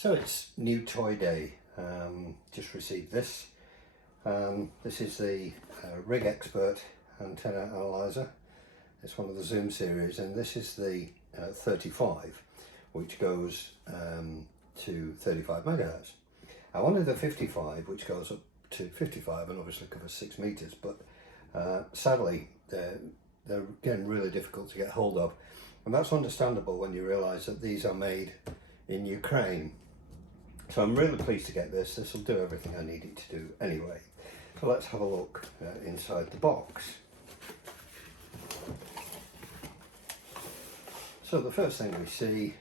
So it's new toy day. Just received this. This is the Rig Expert antenna analyzer. It's one of the Zoom series, and this is the 35, which goes to 35 megahertz. I wanted the 55, which goes up to 55 and obviously covers 6 meters, but sadly they're getting really difficult to get hold of, and that's understandable when you realize that these are made in Ukraine. So I'm really pleased to get this. This will do everything I need it to do anyway. So let's have a look inside the box. So the first thing we see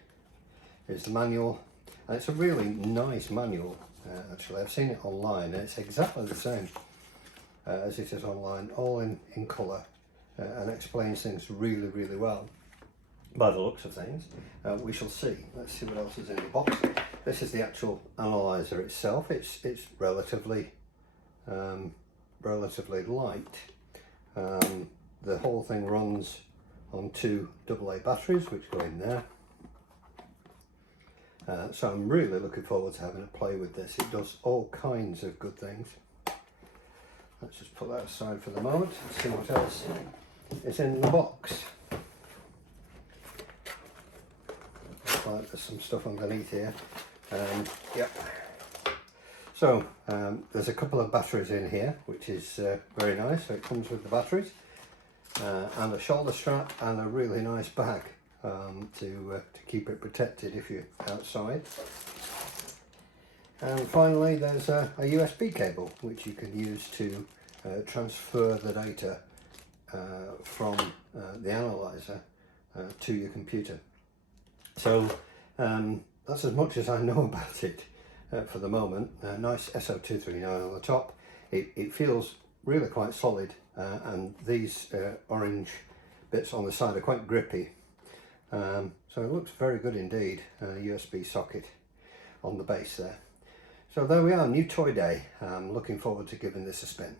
is the manual, and it's a really nice manual. Actually, I've seen it online, and it's exactly the same as it is online, all in colour, and explains things really well by the looks of things. We shall see. Let's see what else is in the box. This is the actual analyzer itself. It's relatively light. The whole thing runs on 2 AA batteries, which go in there. So I'm really looking forward to having a play with this. It does all kinds of good things. Let's just put that aside for the moment and see what else is in the box. Looks like there's some stuff underneath here. Yep. So there's a couple of batteries in here, which is very nice. So it comes with the batteries and a shoulder strap and a really nice bag to keep it protected if you're outside. And finally, there's a USB cable which you can use to transfer the data from the analyzer to your computer. So that's as much as I know about it for the moment. Nice SO239 on the top. It feels really quite solid, and these orange bits on the side are quite grippy. So it looks very good indeed. USB socket on the base there. So there we are, new toy day. I'm looking forward to giving this a spin.